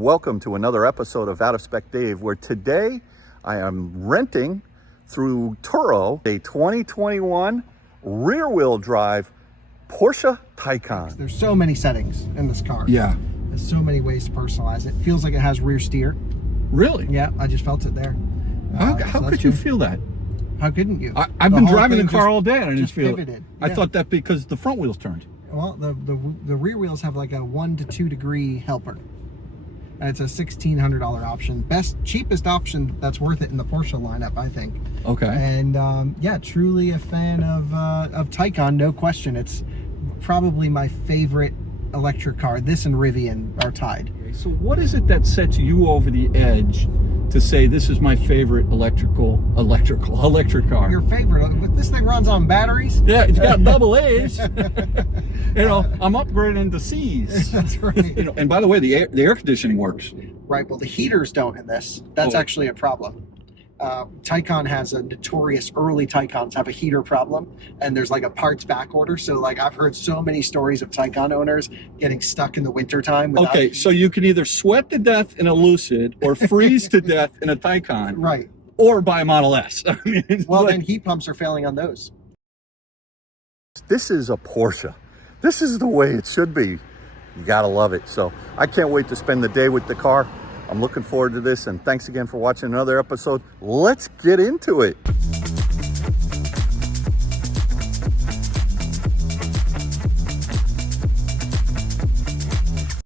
Welcome to another episode of Out of Spec Dave, where today I am renting through Toro a 2021 rear-wheel drive Porsche Taycan. There's so many settings in this car. Yeah. There's so many ways to personalize it. Feels like it has rear steer. Really? Yeah, I just felt it there. How could you feel that? How couldn't you? I've been driving the car all day and I didn't feel pivoted. it. I thought that because the front wheels turned. Well, the rear wheels have like a 1 to 2 degree helper. And it's a $1,600 option. Cheapest option that's worth it in the Porsche lineup, I think. Okay. And yeah, truly a fan of Taycan, no question. It's probably my favorite electric car. This and Rivian are tied. So what is it that sets you over the edge to say this is my favorite electric car? Your favorite? This thing runs on batteries? Yeah, it's got double A's. You know, I'm upgrading to C's. That's right. You know, and by the way, the air conditioning works. Right, well the heaters don't in this. That's actually a problem. Taycan has a notorious, early Taycans have a heater problem, and there's like a parts back order. So like I've heard so many stories of Taycan owners getting stuck in the wintertime. Okay, so you can either sweat to death in a Lucid or freeze to death in a Taycan. Right. Or buy a Model S. I mean, well, then heat pumps are failing on those. This is a Porsche. This is the way it should be. You gotta love it. So I can't wait to spend the day with the car. I'm looking forward to this, and thanks again for watching another episode. Let's get into it.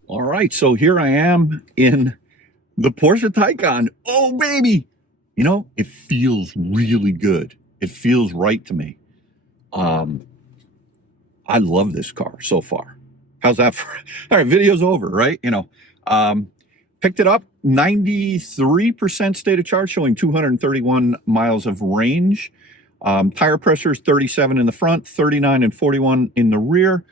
All right, so here I am in the Porsche Taycan. Oh, baby. You know, it feels really good. It feels right to me. I love this car so far. How's that for? All right, video's over, right? You know, picked it up, 93% state of charge, showing 231 miles of range. Tire pressure is 37 in the front, 39 and 41 in the rear.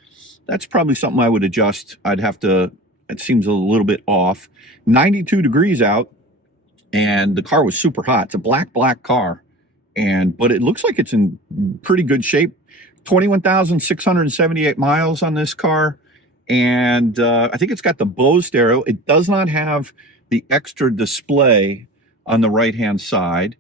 That's probably something I would adjust. I'd have to, it seems a little bit off. 92 degrees out, and the car was super hot. It's a black car, but it looks like it's in pretty good shape. 21,678 miles on this car. And I think it's got the Bose stereo. It does not have the extra display on the right-hand side,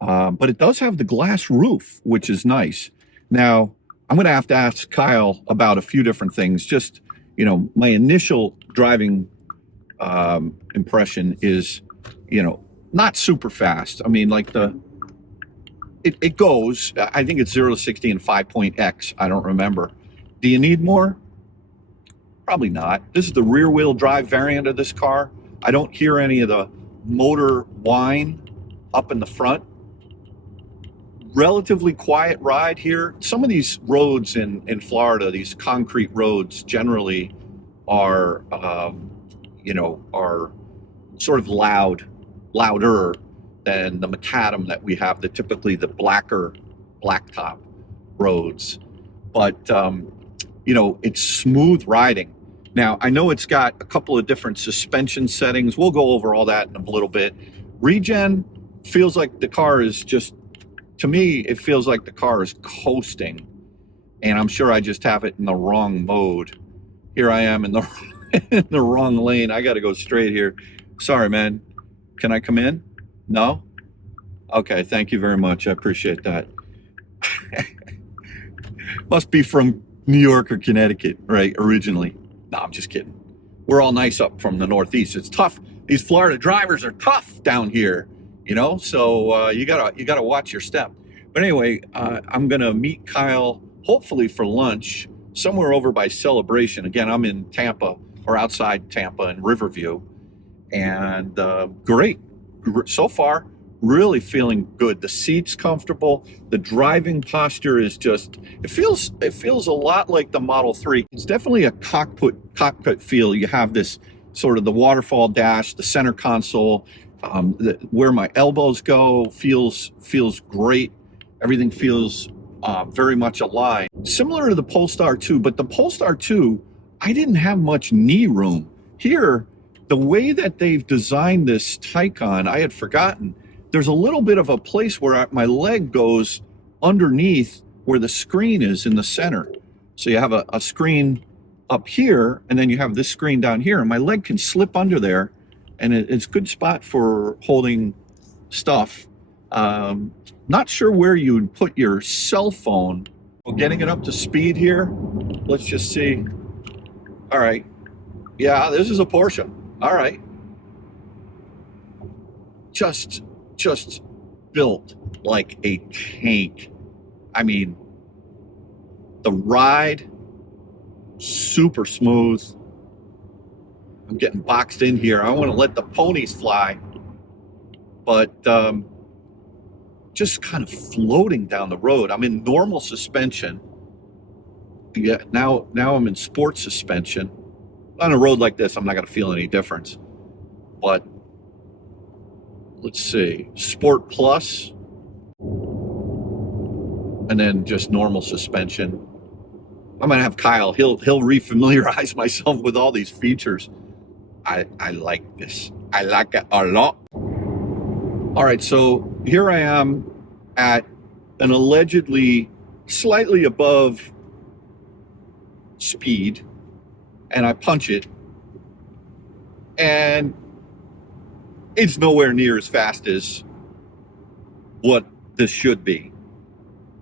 but it does have the glass roof, which is nice. Now, I'm going to have to ask Kyle about a few different things. Just, you know, my initial driving impression is, you know, not super fast. I mean, like it goes, I think it's 0 to 60 in 5.x. I don't remember. Do you need more? Probably not. This is the rear wheel drive variant of this car. I don't hear any of the motor whine up in the front. Relatively quiet ride here. Some of these roads in Florida, these concrete roads generally are, you know, are sort of louder than the macadam that we have, typically the blacktop roads. But, you know, it's smooth riding. Now, I know it's got a couple of different suspension settings. We'll go over all that in a little bit. Regen feels like the car is just, to me, it feels like the car is coasting. And I'm sure I just have it in the wrong mode. Here I am in the, in the wrong lane. I got to go straight here. Sorry, man. Can I come in? No? Okay, thank you very much. I appreciate that. Must be from New York or Connecticut, right, originally. No, I'm just kidding. We're all nice up from the Northeast. It's tough. These Florida drivers are tough down here, you know, so you gotta watch your step. But anyway, I'm gonna meet Kyle, hopefully for lunch, somewhere over by Celebration. Again, I'm in Tampa, or outside Tampa in Riverview. And great. So far, really feeling good. The seat's comfortable. The driving posture is just, it feels a lot like the Model 3. It's definitely a cockpit feel. You have this sort of the waterfall dash, the center console, where my elbows go feels great. Everything feels very much aligned. Similar to the Polestar 2, but the Polestar 2, I didn't have much knee room. Here, the way that they've designed this Taycan, I had forgotten. There's a little bit of a place where my leg goes underneath where the screen is in the center. So you have a screen up here, and then you have this screen down here, and my leg can slip under there and it's a good spot for holding stuff. Not sure where you would put your cell phone. Well, getting it up to speed here. Let's just see. All right. Yeah, this is a Porsche. All right. Just built like a tank. I mean, the ride, super smooth. I'm getting boxed in here. I want to let the ponies fly, but just kind of floating down the road. I'm in normal suspension. Yeah, now I'm in sports suspension. On a road like this, I'm not going to feel any difference. But let's see, Sport Plus, and then just normal suspension. I'm gonna have Kyle. He'll refamiliarize myself with all these features. I like this. I like it a lot. All right, so here I am at an allegedly slightly above speed, and I punch it, and it's nowhere near as fast as what this should be,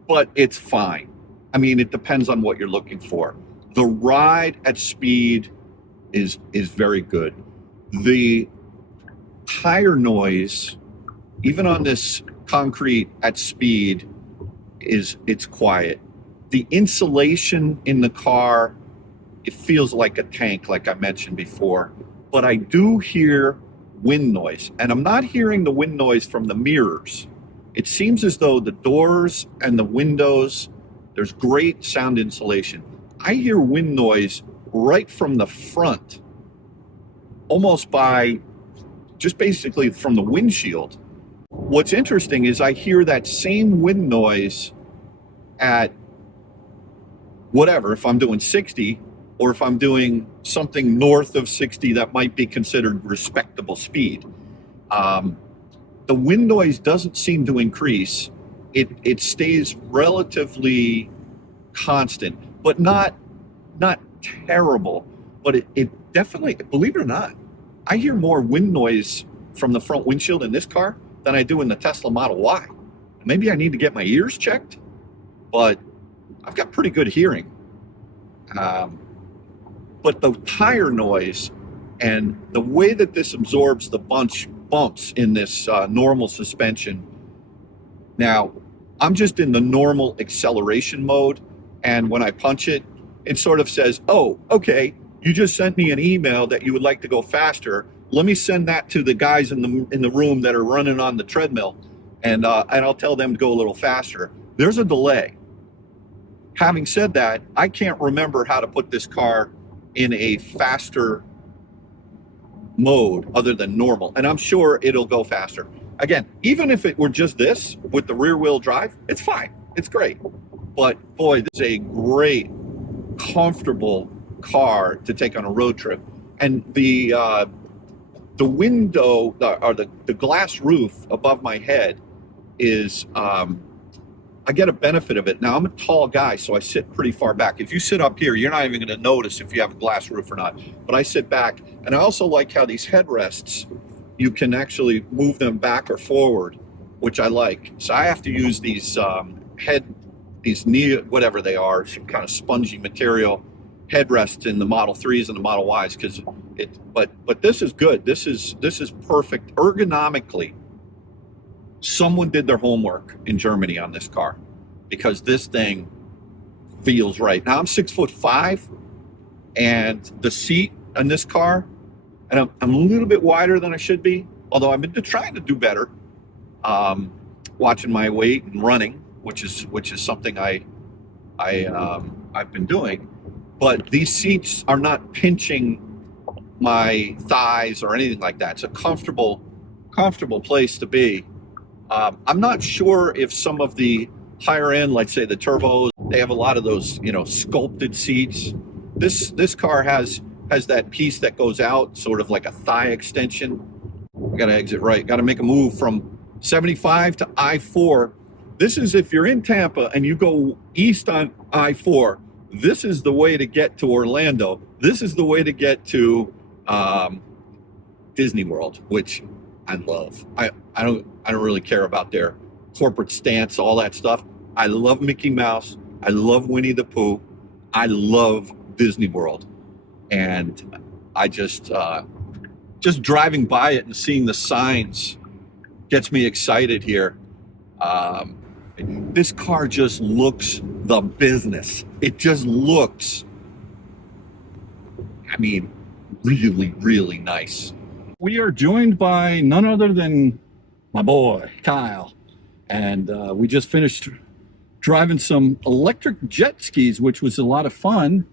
but it's fine. I mean, it depends on what you're looking for. The ride at speed is very good. The tire noise, even on this concrete at speed, it's quiet. The insulation in the car, it feels like a tank, like I mentioned before, but I do hear wind noise, and I'm not hearing the wind noise from the mirrors. It seems as though the doors and the windows, there's great sound insulation. I hear wind noise right from the front, almost by just basically from the windshield. What's interesting is I hear that same wind noise at whatever, if I'm doing 60, or if I'm doing something north of 60 that might be considered respectable speed. The wind noise doesn't seem to increase. It stays relatively constant, but not terrible. But it definitely, believe it or not, I hear more wind noise from the front windshield in this car than I do in the Tesla Model Y. Maybe I need to get my ears checked, but I've got pretty good hearing. But the tire noise and the way that this absorbs the bumps in this normal suspension. Now, I'm just in the normal acceleration mode, and when I punch it, it sort of says, oh, okay, you just sent me an email that you would like to go faster. Let me send that to the guys in the room that are running on the treadmill, and I'll tell them to go a little faster. There's a delay. Having said that, I can't remember how to put this car in a faster mode other than normal, and I'm sure it'll go faster. Again, even if it were just this with the rear wheel drive, it's fine. It's great. But boy, this is a great, comfortable car to take on a road trip. And the window, or the glass roof above my head is, I get a benefit of it. Now, I'm a tall guy, so I sit pretty far back. If you sit up here, you're not even going to notice if you have a glass roof or not. But I sit back, and I also like how these headrests, you can actually move them back or forward, which I like. So I have to use these these knee, whatever they are, some kind of spongy material headrests in the Model 3s and the Model Ys, because but this is good. This is perfect ergonomically. Someone did their homework in Germany on this car, because this thing feels right. Now I'm 6'5", and the seat on this car, and I'm a little bit wider than I should be, although I've been trying to do better, watching my weight and running, which is something I've been doing. But these seats are not pinching my thighs or anything like that. It's a comfortable place to be. I'm not sure if some of the higher end, like say the turbos, they have a lot of those, sculpted seats. This car has that piece that goes out, sort of like a thigh extension. I gotta exit right, gotta make a move from 75 to I-4. This is if you're in Tampa and you go east on I-4, this is the way to get to Orlando. This is the way to get to Disney World, which I love. I don't really care about their corporate stance, all that stuff. I love Mickey Mouse. I love Winnie the Pooh. I love Disney World. And I just driving by it and seeing the signs gets me excited here. This car just looks the business. It just looks, I mean, really, really nice. We are joined by none other than my boy, Kyle. And we just finished driving some electric jet skis, which was a lot of fun.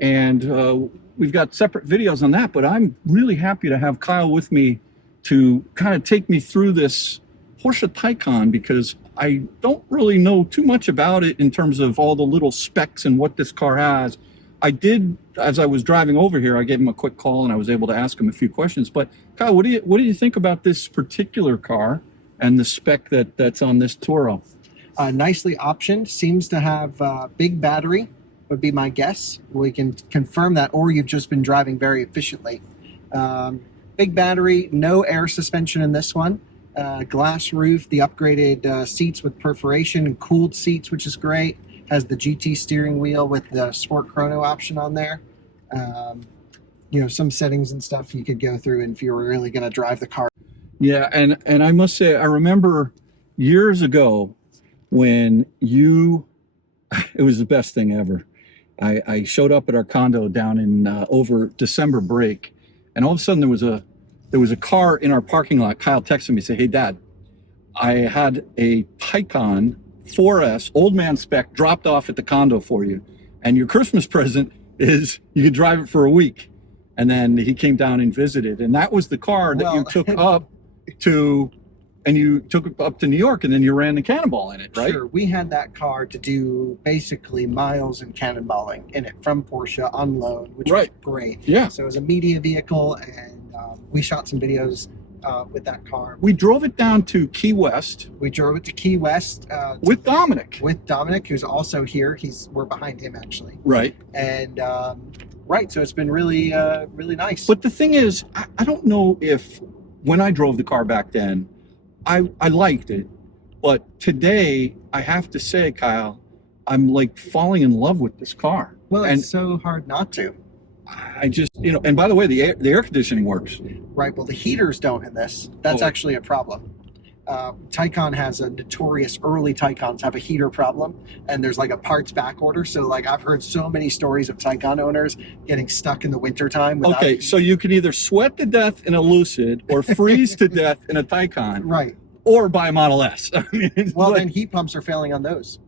And we've got separate videos on that, but I'm really happy to have Kyle with me to kind of take me through this Porsche Taycan, because I don't really know too much about it in terms of all the little specs and what this car has. I did, as I was driving over here, I gave him a quick call and I was able to ask him a few questions. But Kyle, what do you think about this particular car and the spec that's on this Toro? Nicely optioned. Seems to have big battery, would be my guess. We can confirm that, or you've just been driving very efficiently. Big battery, no air suspension in this one. Glass roof, the upgraded seats with perforation and cooled seats, which is great. Has the GT steering wheel with the Sport Chrono option on there. You know, some settings and stuff you could go through if you were really going to drive the car. Yeah, and I must say, I remember years ago when it was the best thing ever. I showed up at our condo down in over December break, and all of a sudden there was a car in our parking lot. Kyle texted me, said, "Hey Dad, I had a Taycan 4S old man spec dropped off at the condo for you, and your Christmas present is you could drive it for a week." And then he came down and visited, and that was the car that you took up to, and you took it up to New York, and then you ran the Cannonball in it, right? Sure, we had that car to do basically miles and cannonballing in it from Porsche on loan, which was great. Yeah. So it was a media vehicle, and we shot some videos with that car. We drove it down to Key West. We drove it to Key West with Dominic. With Dominic, who's also here. We're behind him actually. Right. And so it's been really really nice. But the thing is, I don't know if when I drove the car back then, I liked it, but today I have to say, Kyle, I'm like falling in love with this car. Well, it's so hard not to. I just, and by the way, the air conditioning works. Right. Well, the heaters don't in this. That's actually a problem. Taycan has a notorious, early Taycans have a heater problem, and there's like a parts back order. So like I've heard so many stories of Taycan owners getting stuck in the wintertime. Okay, so you can either sweat to death in a Lucid or freeze to death in a Taycan. Right. Or buy a Model S. I mean, well, then heat pumps are failing on those.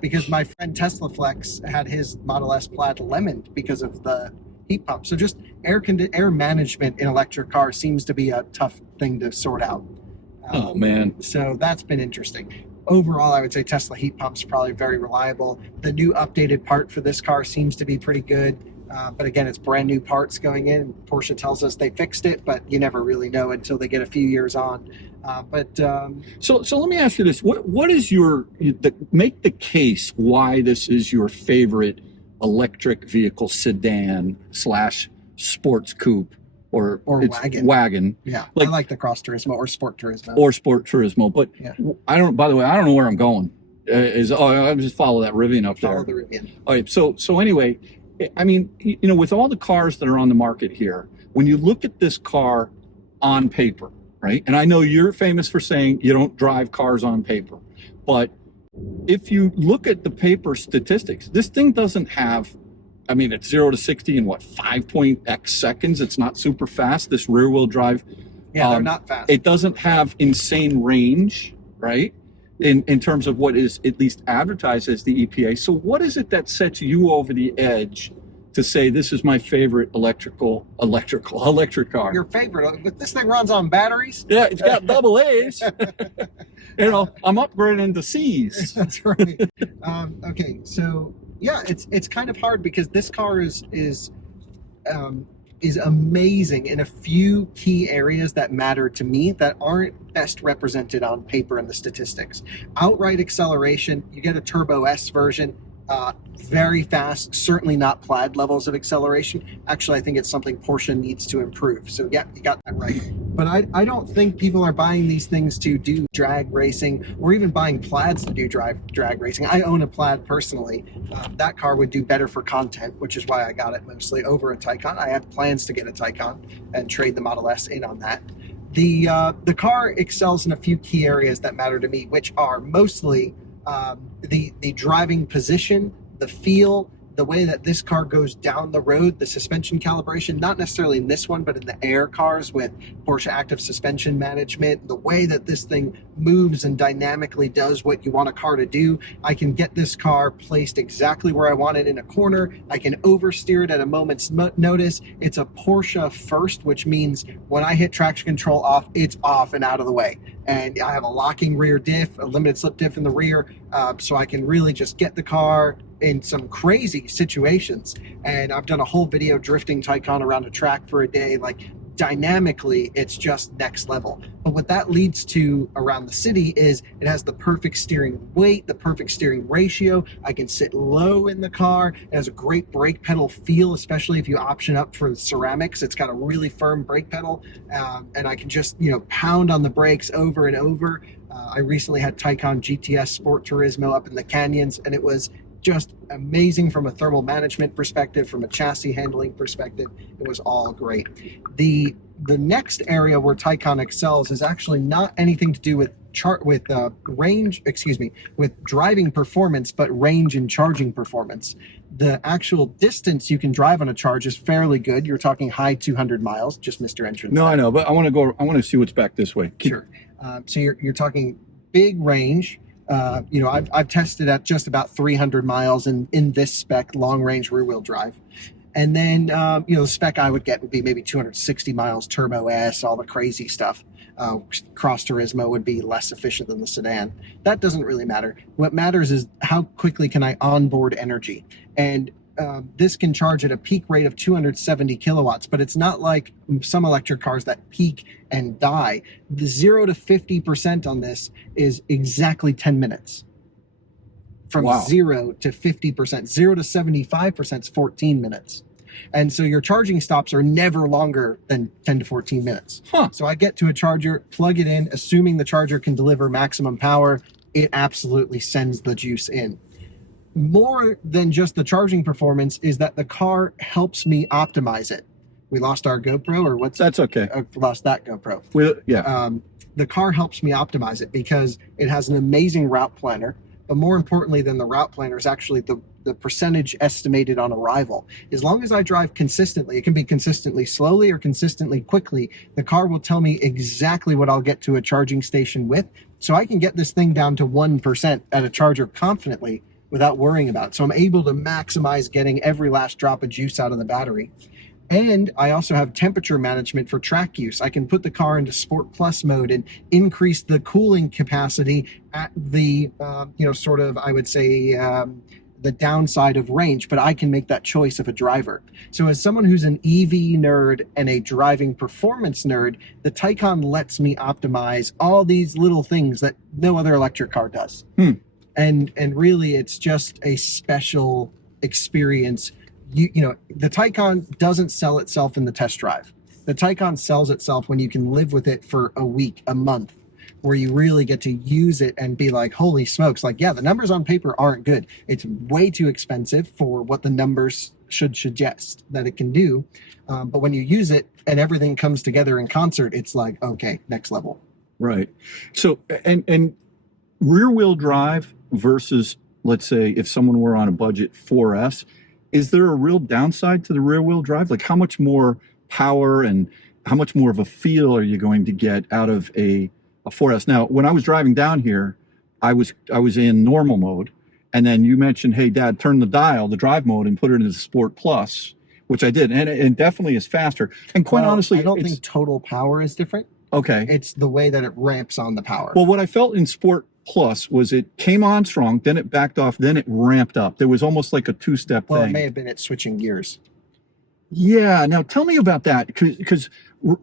Because my friend Tesla Flex had his Model S Plaid lemon because of the heat pump. So just air management in electric cars seems to be a tough thing to sort out. Oh man. So that's been interesting. Overall, I would say Tesla heat pumps probably very reliable. The new updated part for this car seems to be pretty good. But again, it's brand new parts going in. Porsche tells us they fixed it, but you never really know until they get a few years on. So let me ask you this: what is make the case why this is your favorite electric vehicle sedan / sports coupe or wagon? Yeah, I like the Cross Turismo or Sport Turismo. Or Sport Turismo, but yeah. By the way, I don't know where I'm going. I'll just follow that Rivian up there. Follow the Rivian. All right. So anyway, I mean, with all the cars that are on the market here, when you look at this car on paper, right? And I know you're famous for saying you don't drive cars on paper, but if you look at the paper statistics, this thing doesn't have, I mean, it's 0 to 60 in what, 5.x seconds. It's not super fast. This rear wheel drive. Yeah, they're not fast. It doesn't have insane range, right? In terms of what is at least advertised as the EPA. So what is it that sets you over the edge to say this is my favorite electric car? Your favorite? But this thing runs on batteries? Yeah, it's got double A's. I'm upgrading to C's. That's right. Okay, so yeah, it's kind of hard because this car is amazing in a few key areas that matter to me that aren't best represented on paper in the statistics. Outright acceleration, you get a Turbo S version. Very fast, certainly not plaid levels of acceleration. Actually, I think it's something Porsche needs to improve. So yeah, you got that right. But I don't think people are buying these things to do drag racing or even buying plaids to do drag racing. I own a plaid personally. That car would do better for content, which is why I got it mostly over a Taycan. I had plans to get a Taycan and trade the Model S in on that. The car excels in a few key areas that matter to me, which are mostly the driving position, the feel, the way that this car goes down the road, the suspension calibration, not necessarily in this one, but in the Air cars with Porsche Active Suspension Management, the way that this thing moves and dynamically does what you want a car to do. I can get this car placed exactly where I want it in a corner. I can oversteer it at a moment's notice. It's a Porsche first, which means when I hit traction control off, it's off and out of the way. And I have a locking rear diff, a limited slip diff in the rear, so I can really just get the car in some crazy situations. And I've done a whole video drifting Taycan around a track for a day. Like, dynamically, it's just next level. But what that leads to around the city is it has the perfect steering weight, the perfect steering ratio. I can sit low in the car. It has a great brake pedal feel, especially if you option up for ceramics. It's got a really firm brake pedal, and I can just, pound on the brakes over and over. I recently had Taycan GTS Sport Turismo up in the canyons, and it was just amazing from a thermal management perspective, from a chassis handling perspective. It was all great. The next area where Taycan excels is actually not anything to do with with driving performance, but range and charging performance. The actual distance you can drive on a charge is fairly good. You're talking high 200 miles, just Mr. Entrance. No, I know, but I want to see what's back this way. Sure. So you're talking big range. I've tested at just about 300 miles in this spec, long range rear wheel drive. And then, the spec I would get would be maybe 260 miles, Turbo S, all the crazy stuff. Cross Turismo would be less efficient than the sedan. That doesn't really matter. What matters is how quickly can I onboard energy. And this can charge at a peak rate of 270 kilowatts, but it's not like some electric cars that peak and die. The 0 to 50% on this is exactly 10 minutes. From 0 to 50%, 0 to 75% is 14 minutes. And so your charging stops are never longer than 10 to 14 minutes. So I get to a charger, plug it in, assuming the charger can deliver maximum power, it absolutely sends the juice in. More than just the charging performance is that the car helps me optimize it. We lost our GoPro, or what's that's okay. Lost that GoPro. The car helps me optimize it because it has an amazing route planner. But more importantly than the route planner is actually the percentage estimated on arrival. As long as I drive consistently, it can be consistently slowly or consistently quickly, the car will tell me exactly what I'll get to a charging station with. So I can get this thing down to 1% at a charger confidently without worrying about it. So I'm able to maximize getting every last drop of juice out of the battery. And I also have temperature management for track use. I can put the car into Sport Plus mode and increase the cooling capacity at the, I would say, the downside of range, but I can make that choice of a driver. So as someone who's an EV nerd and a driving performance nerd, the Taycan lets me optimize all these little things that no other electric car does. And really, it's just a special experience. The Taycan doesn't sell itself in the test drive. The Taycan sells itself when you can live with it for a week, a month, where you really get to use it and be like, holy smokes, like, yeah, the numbers on paper aren't good. It's way too expensive for what the numbers should suggest that it can do. But when you use it and everything comes together in concert, it's like, okay, next level. Right. So, and rear wheel drive versus, let's say, if someone were on a budget 4S, is there a real downside to the rear wheel drive? Like, how much more power and how much more of a feel are you going to get out of a 4S? Now, when I was driving down here, I was in normal mode, and then you mentioned, hey, Dad, turn the dial, the drive mode, and put it into Sport Plus, which I did, and it definitely is faster. And quite honestly, I don't think total power is different. Okay. It's the way that it ramps on the power. Well, what I felt in Sport Plus was it came on strong, then it backed off, then it ramped up. There was almost like a two-step thing. Well, it may have been it switching gears. Yeah. Now tell me about that, because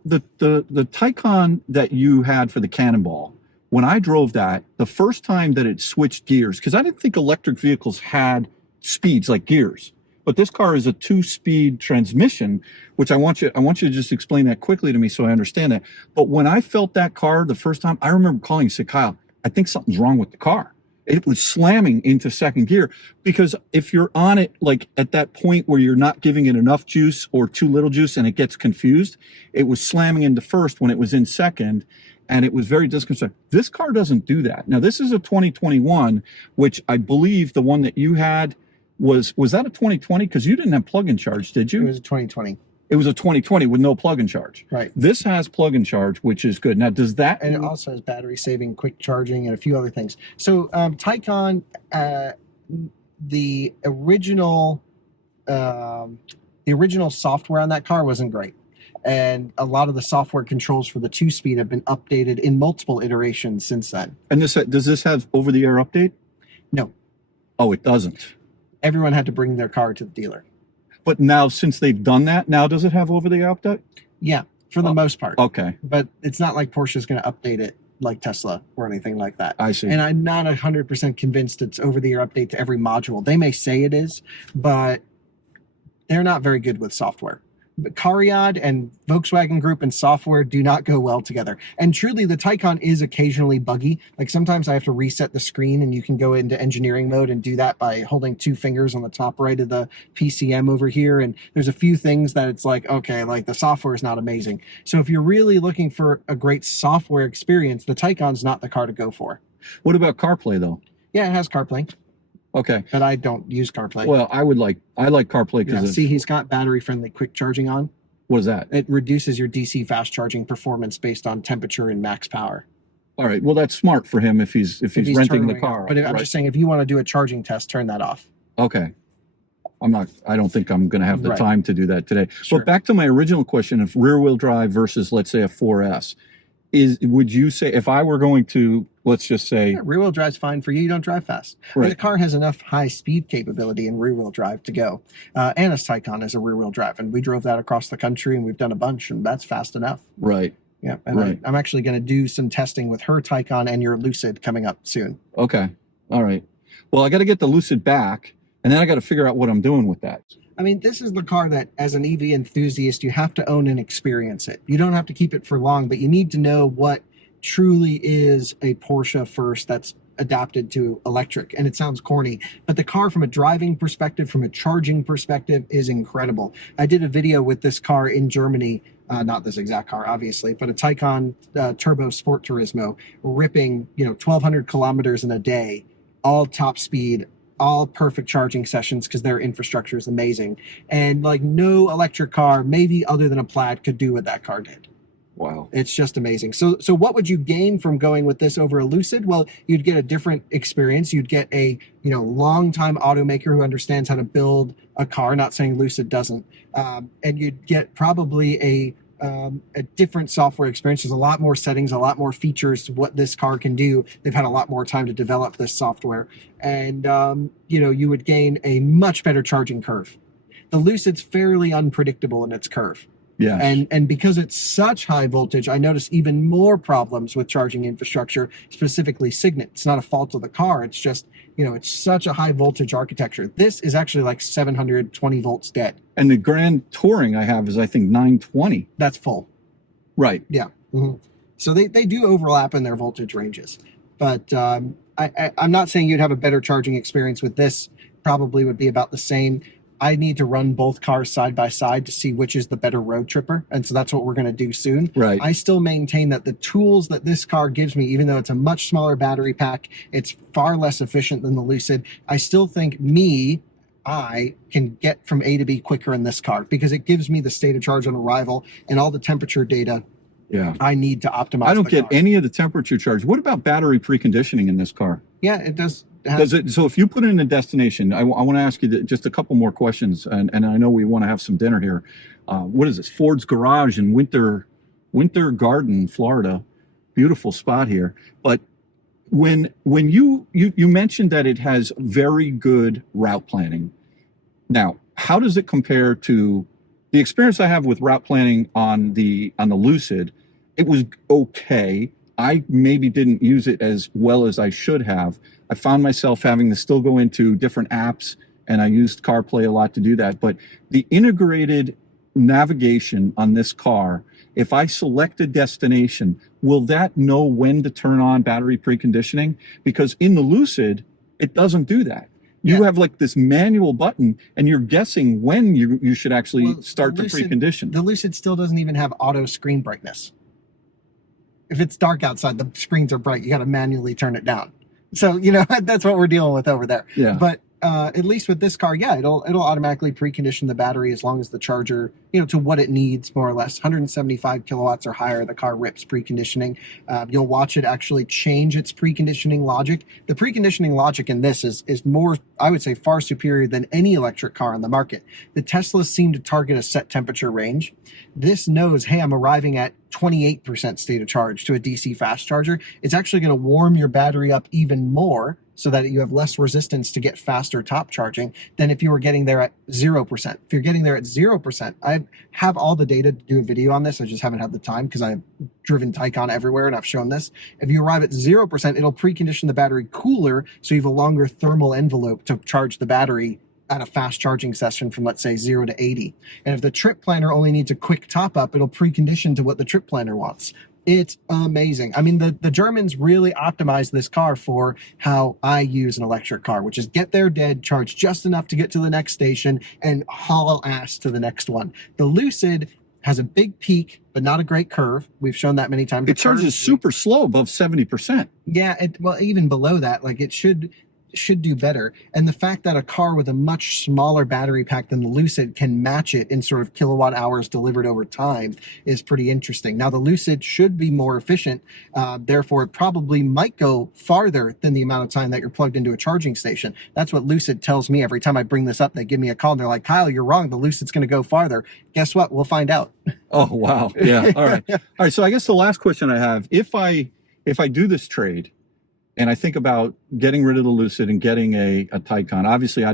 the Taycan that you had for the Cannonball, when I drove that, the first time that it switched gears, because I didn't think electric vehicles had speeds like gears. But this car is a 2-speed transmission, which I want you to just explain that quickly to me so I understand that. But when I felt that car the first time, I remember calling and said, Kyle, I think something's wrong with the car. It was slamming into second gear, because if you're on it like at that point where you're not giving it enough juice or too little juice and it gets confused, it was slamming into first when it was in second, and it was very disconcerting. This car doesn't do that. Now, this is a 2021, which I believe the one that you had was that a 2020? Because you didn't have plug-in charge, did you? It was a 2020. It was a 2020 with no plug-in charge. Right. This has plug-in charge, which is good. Now, does that... And it also has battery saving, quick charging, and a few other things. So Taycan, the original software on that car wasn't great. And a lot of the software controls for the 2-speed have been updated in multiple iterations since then. And does this have over-the-air update? No. Oh, it doesn't. Everyone had to bring their car to the dealer. But now, since they've done that, now does it have over-the-air update? Yeah, for the most part. Okay. But it's not like Porsche is going to update it like Tesla or anything like that. I see. And I'm not 100% convinced it's over-the-air update to every module. They may say it is, but they're not very good with software. But Cariad and Volkswagen Group and software do not go well together. And truly, the Taycan is occasionally buggy. Like sometimes I have to reset the screen, and you can go into engineering mode and do that by holding 2 fingers on the top right of the PCM over here. And there's a few things that it's like, okay, like the software is not amazing. So if you're really looking for a great software experience, the Taycan's not the car to go for. What about CarPlay, though? Yeah, it has CarPlay. Okay. But I don't use CarPlay. Well, I like CarPlay because see, he's got battery-friendly quick charging on. What is that? It reduces your DC fast charging performance based on temperature and max power. All right. Well, that's smart for him if he's renting the car. But I'm just saying, if you want to do a charging test, turn that off. Okay. I don't think I'm going to have the time to do that today. Sure. But back to my original question of rear-wheel drive versus, let's say, a 4S. Would you say, if I were going to, let's just say... Yeah, rear-wheel drive's fine for you. You don't drive fast. Right. And the car has enough high-speed capability in rear-wheel drive to go. Anna's Taycan is a rear-wheel drive, and we drove that across the country, and we've done a bunch, and that's fast enough. Right. Yeah, and I'm actually going to do some testing with her Taycan and your Lucid coming up soon. Okay. All right. Well, I got to get the Lucid back, and then I got to figure out what I'm doing with that. I mean, this is the car that, as an EV enthusiast, you have to own and experience it. You don't have to keep it for long, but you need to know what truly is a Porsche first that's adapted to electric. And it sounds corny, but the car from a driving perspective, from a charging perspective, is incredible. I did a video with this car in Germany, not this exact car, obviously, but a Taycan Turbo Sport Turismo, ripping 1,200 kilometers in a day, all top speed, all perfect charging sessions because their infrastructure is amazing. And like no electric car, maybe other than a Plaid, could do what that car did. Wow. It's just amazing. So what would you gain from going with this over a Lucid? Well, you'd get a different experience. You'd get a, long-time automaker who understands how to build a car, not saying Lucid doesn't. And you'd get probably a different software experience. There's a lot more settings, a lot more features to what this car can do. They've had a lot more time to develop this software. And, you would gain a much better charging curve. The Lucid's fairly unpredictable in its curve. Yeah. And because it's such high voltage, I notice even more problems with charging infrastructure, specifically Signet. It's not a fault of the car. It's just, it's such a high voltage architecture. This is actually like 720 volts dead. And the Grand Touring I have is, I think, 920. That's full. Right. Yeah. Mm-hmm. So they do overlap in their voltage ranges. But I'm not saying you'd have a better charging experience with this. Probably would be about the same. I need to run both cars side by side to see which is the better road tripper. And so that's what we're going to do soon. Right. I still maintain that the tools that this car gives me, even though it's a much smaller battery pack, it's far less efficient than the Lucid. I still think I can get from A to B quicker in this car because it gives me the state of charge on arrival and all the temperature data I need to optimize. I don't get any of the temperature charge. What about battery preconditioning in this car? Yeah, it does. So if you put in a destination, I want to ask you just a couple more questions, and I know we want to have some dinner here. What is this? Ford's Garage in Winter Garden, Florida. Beautiful spot here. But when you mentioned that it has very good route planning. Now, how does it compare to the experience I have with route planning on the Lucid? It was okay. I maybe didn't use it as well as I should have. I found myself having to still go into different apps and I used CarPlay a lot to do that. But the integrated navigation on this car, if I select a destination, will that know when to turn on battery preconditioning? Because in the Lucid, it doesn't do that. You have like this manual button, and you're guessing when you should actually start to precondition. The Lucid still doesn't even have auto screen brightness. If it's dark outside, the screens are bright. You got to manually turn it down. So, you know, that's what we're dealing with over there. Yeah. But at least with this car, yeah, it'll automatically precondition the battery as long as the charger, you know, to what it needs, more or less. 175 kilowatts or higher, the car rips preconditioning. You'll watch it actually change its preconditioning logic. The preconditioning logic in this is more, I would say, far superior than any electric car on the market. The Teslas seem to target a set temperature range. This knows, hey, I'm arriving at 28% state of charge to a DC fast charger. It's actually going to warm your battery up even more so that you have less resistance to get faster top charging than if you were getting there at 0%. If you're getting there at 0%, I have all the data to do a video on this. I just haven't had the time because I've driven Taycan everywhere and I've shown this. If you arrive at 0%, it'll precondition the battery cooler so you have a longer thermal envelope to charge the battery at a fast charging session from, let's say, 0 to 80. And if the trip planner only needs a quick top up, it'll precondition to what the trip planner wants. It's amazing. I mean, the Germans really optimized this car for how I use an electric car, which is get there dead, charge just enough to get to the next station, and haul ass to the next one. The Lucid has a big peak, but not a great curve. We've shown that many times. It charges super slow, above 70%. Yeah, well, even below that, like it should do better. And the fact that a car with a much smaller battery pack than the Lucid can match it in sort of kilowatt hours delivered over time is pretty interesting. Now, the Lucid should be more efficient. Therefore, it probably might go farther than the amount of time that you're plugged into a charging station. That's what Lucid tells me every time I bring this up. They give me a call and they're like, Kyle, you're wrong. The Lucid's going to go farther. Guess what? We'll find out. Oh, wow. Yeah. All right. All right. So I guess the last question I have, if I do this trade, and I think about getting rid of the Lucid and getting a Taycan. Obviously, I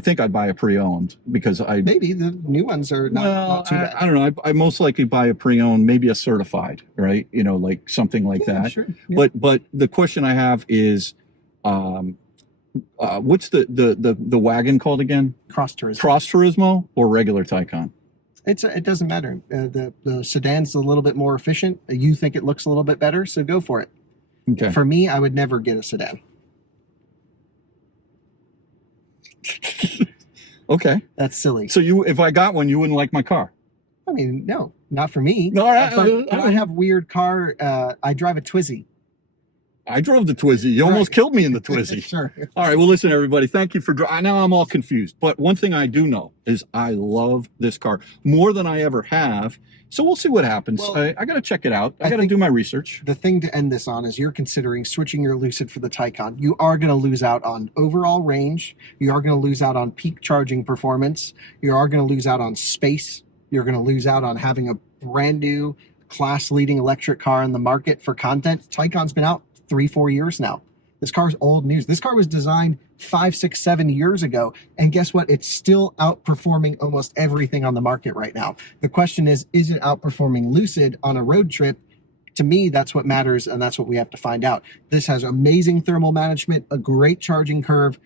think I'd buy a pre-owned because maybe the new ones are not too bad. I don't know. I most likely buy a pre-owned, maybe a certified, right? You know, like something like that. Sure. Yeah. But the question I have is, what's the wagon called again? Cross Turismo. Cross Turismo or regular Taycan? It doesn't matter. The sedan's a little bit more efficient. You think it looks a little bit better, so go for it. Okay. For me, I would never get a sedan. Okay. That's silly. So if I got one, you wouldn't like my car? I mean, no, not for me. No, I have weird car. I drive a Twizy. I drove the Twizy. You almost killed me in the Twizy. Sure. All right. Well, listen, everybody. Thank you for now I'm all confused. But one thing I do know is I love this car more than I ever have. So we'll see what happens. Well, I got to check it out. I got to do my research. The thing to end this on is you're considering switching your Lucid for the Taycan. You are going to lose out on overall range. You are going to lose out on peak charging performance. You are going to lose out on space. You're going to lose out on having a brand new class-leading electric car on the market for content. Taycan's been out 3-4 years now. This car's old news. This car was designed 5, 6, 7 years ago. And guess what? It's still outperforming almost everything on the market right now. The question is it outperforming Lucid on a road trip? To me, that's what matters, and that's what we have to find out. This has amazing thermal management, a great charging curve,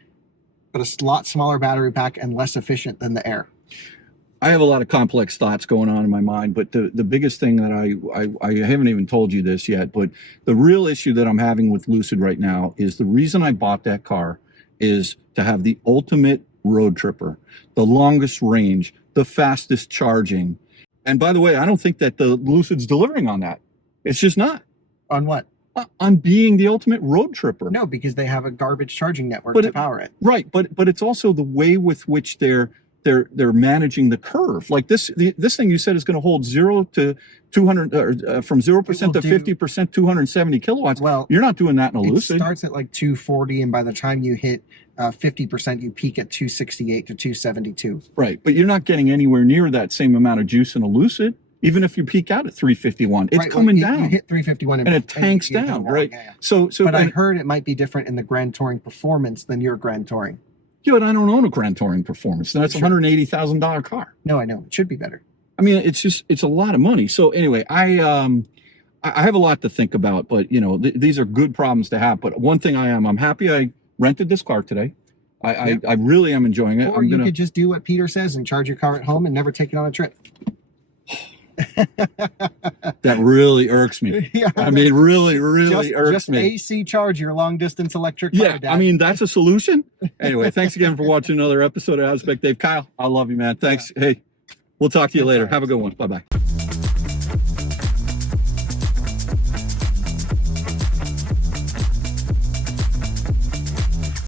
but a lot smaller battery pack and less efficient than the Air. I have a lot of complex thoughts going on in my mind, but the biggest thing that I haven't even told you this yet, but the real issue that I'm having with Lucid right now is the reason I bought that car is to have the ultimate road tripper, the longest range, the fastest charging. And by the way, I don't think that the Lucid's delivering on that. It's just not. On what? On being the ultimate road tripper. No, because they have a garbage charging network to power it. Right, but it's also the way with which they're managing the curve. Like this thing you said is going to hold 0 to 200, from 0% to 50%, 270 kilowatts. Well, you're not doing that in a Lucid. It starts at like 240, and by the time you hit 50%, you peak at 268 to 272. Right, but you're not getting anywhere near that same amount of juice in a Lucid. Even if you peak out at 351, it's coming down. You hit 351 and it tanks down, right? Yeah. So, but I heard it might be different in the Grand Touring Performance than your Grand Touring. Yeah, but I don't own a Grand Touring Performance. That's a $180,000 car. No, I know. It should be better. I mean, it's a lot of money. So anyway, I have a lot to think about, but you know, these are good problems to have. But one thing I'm happy I rented this car today. I really am enjoying it. Or you could just do what Peter says and charge your car at home and never take it on a trip. That really irks me. Yeah, I mean, really irks me. AC charge your long distance electric car. Yeah, Dad. I mean, that's a solution. Anyway, thanks again for watching another episode of OutofSpecDave. Kyle, I love you, man. Thanks. Hey, we'll talk to you later. Have a good one. Bye-bye.